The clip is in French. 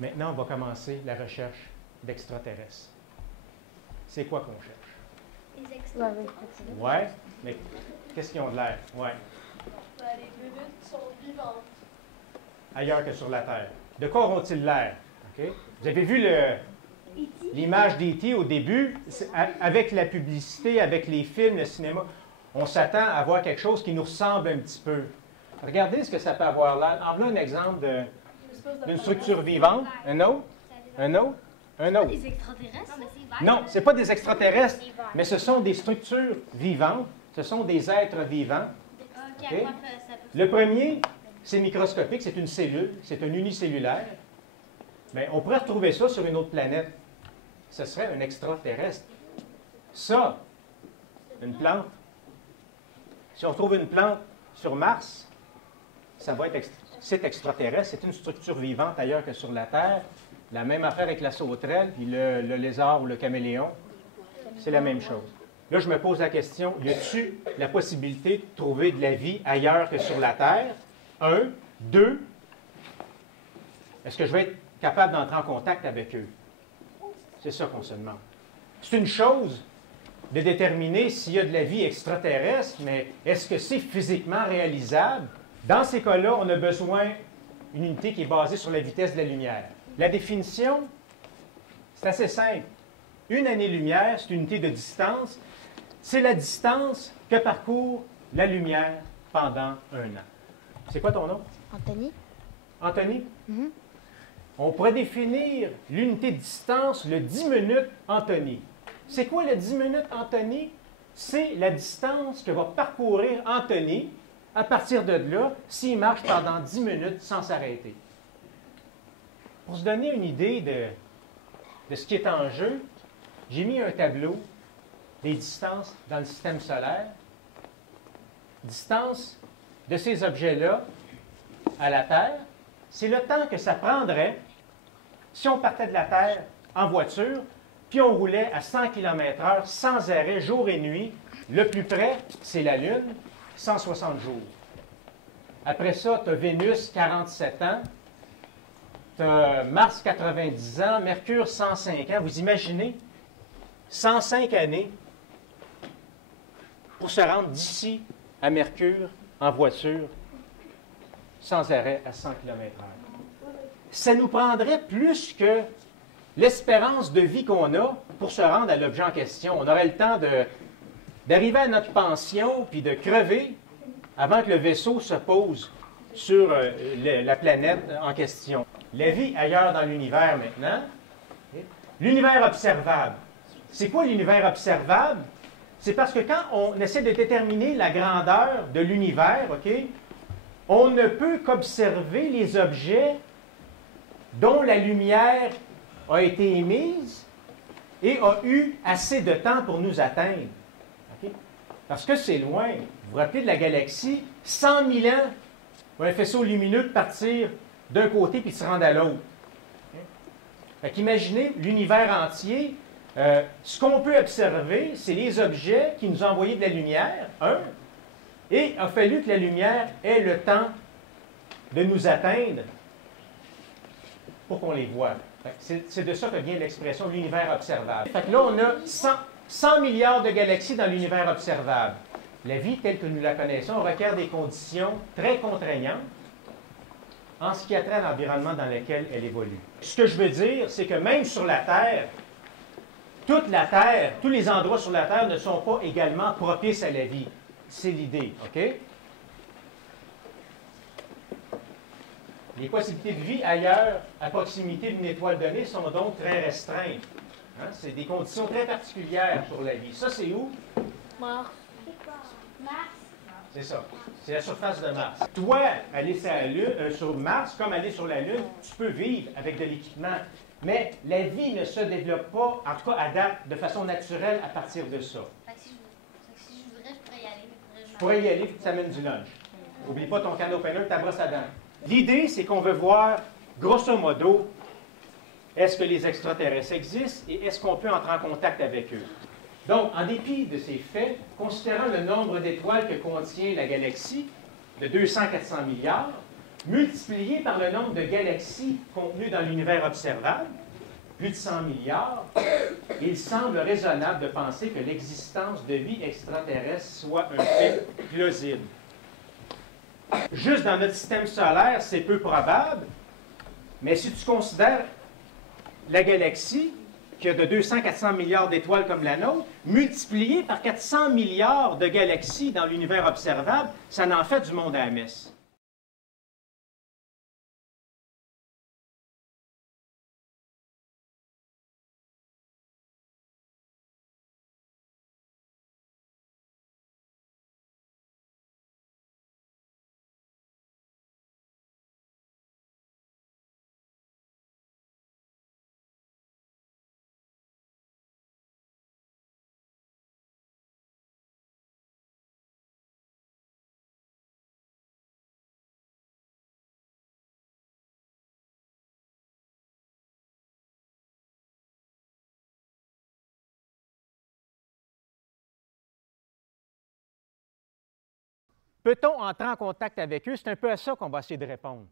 Maintenant, on va commencer la recherche d'extraterrestres. C'est quoi qu'on cherche? Les extraterrestres. Ouais, mais qu'est-ce qu'ils ont de l'air? Ouais. Ben, les minutes sont vivantes. Ailleurs que sur la Terre. De quoi auront-ils l'air? Okay? Vous avez vu l'image d'E.T. au début, avec la publicité, avec les films, le cinéma, on s'attend à voir quelque chose qui nous ressemble un petit peu. Regardez ce que ça peut avoir l'air. En voilà un exemple d'une structure vivante. Un autre? Un autre? Un autre? Des extraterrestres? Non, ce n'est pas des extraterrestres, mais ce sont des structures vivantes. Ce sont des êtres vivants. Okay? Le premier, c'est microscopique, c'est une cellule, c'est un unicellulaire. Mais on pourrait retrouver ça sur une autre planète. Ce serait un extraterrestre. Ça, une plante. Si on trouve une plante sur Mars, ça va être c'est extraterrestre, c'est une structure vivante ailleurs que sur la Terre. La même affaire avec la sauterelle, puis le lézard ou le caméléon, c'est la même chose. Là, je me pose la question, y a-t-il la possibilité de trouver de la vie ailleurs que sur la Terre? Un. Deux, est-ce que je vais être capable d'entrer en contact avec eux? C'est ça qu'on se demande. C'est une chose de déterminer s'il y a de la vie extraterrestre, mais est-ce que c'est physiquement réalisable? Dans ces cas-là, on a besoin d'une unité qui est basée sur la vitesse de la lumière. La définition, c'est assez simple. Une année-lumière, c'est une unité de distance. C'est la distance que parcourt la lumière pendant un an. C'est quoi ton nom? Anthony? Anthony? Mm-hmm. On pourrait définir l'unité de distance, le 10 minutes Anthony. C'est quoi le 10 minutes Anthony? C'est la distance que va parcourir Anthony à partir de là s'il marche pendant 10 minutes sans s'arrêter. Pour se donner une idée de ce qui est en jeu, j'ai mis un tableau des distances dans le système solaire. Distance de ces objets-là à la Terre, c'est le temps que ça prendrait si on partait de la Terre en voiture, puis on roulait à 100 km/h sans arrêt, jour et nuit. Le plus près, c'est la Lune, 160 jours. Après ça, tu as Vénus, 47 ans. Tu as Mars, 90 ans. Mercure, 105 ans. Vous imaginez? 105 années pour se rendre d'ici à Mercure en voiture sans arrêt à 100 km/h. Ça nous prendrait plus que l'espérance de vie qu'on a pour se rendre à l'objet en question. On aurait le temps d'arriver à notre pension puis de crever avant que le vaisseau se pose sur la planète en question. La vie ailleurs dans l'univers maintenant. L'univers observable. C'est quoi l'univers observable? C'est parce que quand on essaie de déterminer la grandeur de l'univers, OK, on ne peut qu'observer les objets dont la lumière a été émise et a eu assez de temps pour nous atteindre. Okay? Parce que c'est loin. Vous vous rappelez de la galaxie? 100 000 ans pour un faisceau lumineux de partir d'un côté puis de se rendre à l'autre. Okay? Imaginez l'univers entier. Ce qu'on peut observer, c'est les objets qui nous ont envoyé de la lumière, et il a fallu que la lumière ait le temps de nous atteindre pour qu'on les voit. C'est de ça que vient l'expression « l'univers observable ». Fait que là, on a 100 milliards de galaxies dans l'univers observable. La vie, telle que nous la connaissons, requiert des conditions très contraignantes en ce qui a trait à l'environnement dans lequel elle évolue. Ce que je veux dire, c'est que même sur la Terre, toute la Terre, tous les endroits sur la Terre ne sont pas également propices à la vie. C'est l'idée, OK? Les possibilités de vie ailleurs, à proximité d'une étoile donnée, sont donc très restreintes. Hein? C'est des conditions très particulières pour la vie. Ça, c'est où? Mars. Mars. C'est ça. C'est la surface de Mars. Toi, aller sur, la Lune, sur Mars, comme aller sur la Lune, tu peux vivre avec de l'équipement. Mais la vie ne se développe pas, en tout cas à date, de façon naturelle à partir de ça. Fait que si je voudrais, je pourrais y aller. Tu pourrais y aller, puis tu t'amènes du lunch. N'oublie pas ton canne opener, ta brosse à dents. L'idée, c'est qu'on veut voir, grosso modo, est-ce que les extraterrestres existent et est-ce qu'on peut entrer en contact avec eux. Donc, en dépit de ces faits, considérant le nombre d'étoiles que contient la galaxie, de 200-400 milliards, multiplié par le nombre de galaxies contenues dans l'univers observable, plus de 100 milliards, il semble raisonnable de penser que l'existence de vie extraterrestre soit un fait plausible. Juste dans notre système solaire, c'est peu probable, mais si tu considères la galaxie, qui a de 200-400 milliards d'étoiles comme la nôtre, multiplié par 400 milliards de galaxies dans l'univers observable, ça en fait du monde à la messe. Peut-on entrer en contact avec eux? C'est un peu à ça qu'on va essayer de répondre.